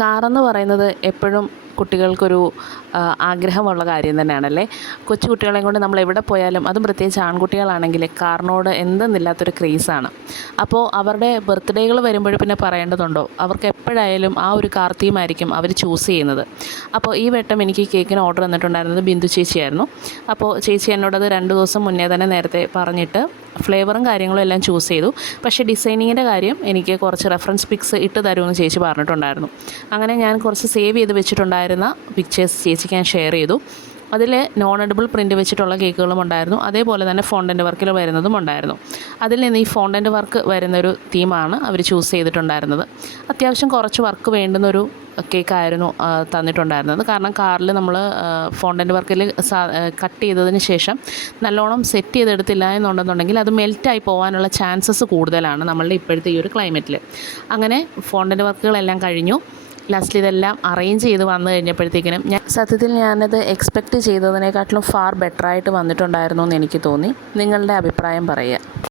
കാറെന്ന് പറയുന്നത് എപ്പോഴും കുട്ടികൾക്കൊരു ആഗ്രഹമുള്ള കാര്യം തന്നെയാണല്ലേ. കൊച്ചു കുട്ടികളെയും കൊണ്ട് നമ്മൾ എവിടെ പോയാലും, അതും പ്രത്യേകിച്ച് ആൺകുട്ടികളാണെങ്കിൽ കാറിനോട് എന്തെന്നില്ലാത്തൊരു ക്രേസാണ്. അപ്പോൾ അവരുടെ ബർത്ത്ഡേകൾ വരുമ്പോൾ പിന്നെ പറയേണ്ടതുണ്ടോ, അവർക്ക് എപ്പോഴായാലും ആ ഒരു കാർ തീമായിരിക്കും അവർ ചൂസ് ചെയ്യുന്നത്. അപ്പോൾ ഈ വട്ടം എനിക്ക് കേക്കിന് ഓർഡർ തന്നിട്ടുണ്ടായിരുന്നത് ബിന്ദു ചേച്ചിയായിരുന്നു. അപ്പോൾ ചേച്ചി എന്നോടത് 2 ദിവസം മുന്നേ തന്നെ നേരത്തെ പറഞ്ഞിട്ട് ഫ്ലേവറും കാര്യങ്ങളും എല്ലാം ചൂസ് ചെയ്തു. പക്ഷേ ഡിസൈനിങ്ങിൻ്റെ കാര്യം എനിക്ക് കുറച്ച് റെഫറൻസ് പിക്സ് ഇട്ട് തരുമെന്ന് ചേച്ചി പറഞ്ഞിട്ടുണ്ടായിരുന്നു. അങ്ങനെ ഞാൻ കുറച്ച് സേവ് ചെയ്ത് വെച്ചിട്ടുണ്ടായിരുന്ന പിക്ചേഴ്സ് ചേച്ചിക്ക് ഞാൻ ഷെയർ ചെയ്തു. അതിൽ നോൺ എഡിബിൾ പ്രിൻ്റ് വെച്ചിട്ടുള്ള കേക്കുകളും ഉണ്ടായിരുന്നു, അതേപോലെ തന്നെ ഫോണ്ടൻ്റ് വർക്കിൽ വരുന്നതും ഉണ്ടായിരുന്നു. അതിൽ നിന്ന് ഈ ഫോണ്ടൻ്റ് വർക്ക് വരുന്നൊരു തീമാണ് അവർ ചൂസ് ചെയ്തിട്ടുണ്ടായിരുന്നത്. അത്യാവശ്യം കുറച്ച് വർക്ക് വേണ്ടുന്നൊരു കേക്കായിരുന്നു തന്നിട്ടുണ്ടായിരുന്നത്. കാരണം കാറിൽ നമ്മൾ ഫോണ്ടൻ്റ് വർക്കിൽ കട്ട് ചെയ്തതിന് ശേഷം നല്ലോണം സെറ്റ് ചെയ്തെടുത്തില്ല എന്നുണ്ടെന്നുണ്ടെങ്കിൽ അത് മെൽറ്റായി പോകാനുള്ള ചാൻസസ് കൂടുതലാണ് നമ്മളുടെ ഇപ്പോഴത്തെ ഈ ഒരു ക്ലൈമറ്റിൽ. അങ്ങനെ ഫോണ്ടൻ്റ് വർക്കുകളെല്ലാം കഴിഞ്ഞു. ലാസ്റ്റിൽ ഇതെല്ലാം അറേഞ്ച് ചെയ്ത് വന്നു കഴിഞ്ഞപ്പോഴത്തേക്കിനും സത്യത്തിൽ ഞാനത് എക്സ്പെക്റ്റ് ചെയ്തതിനെക്കാട്ടിലും ഫാർ ബെറ്ററായിട്ട് വന്നിട്ടുണ്ടായിരുന്നു എന്ന് എനിക്ക് തോന്നി. നിങ്ങളുടെ അഭിപ്രായം പറയുക.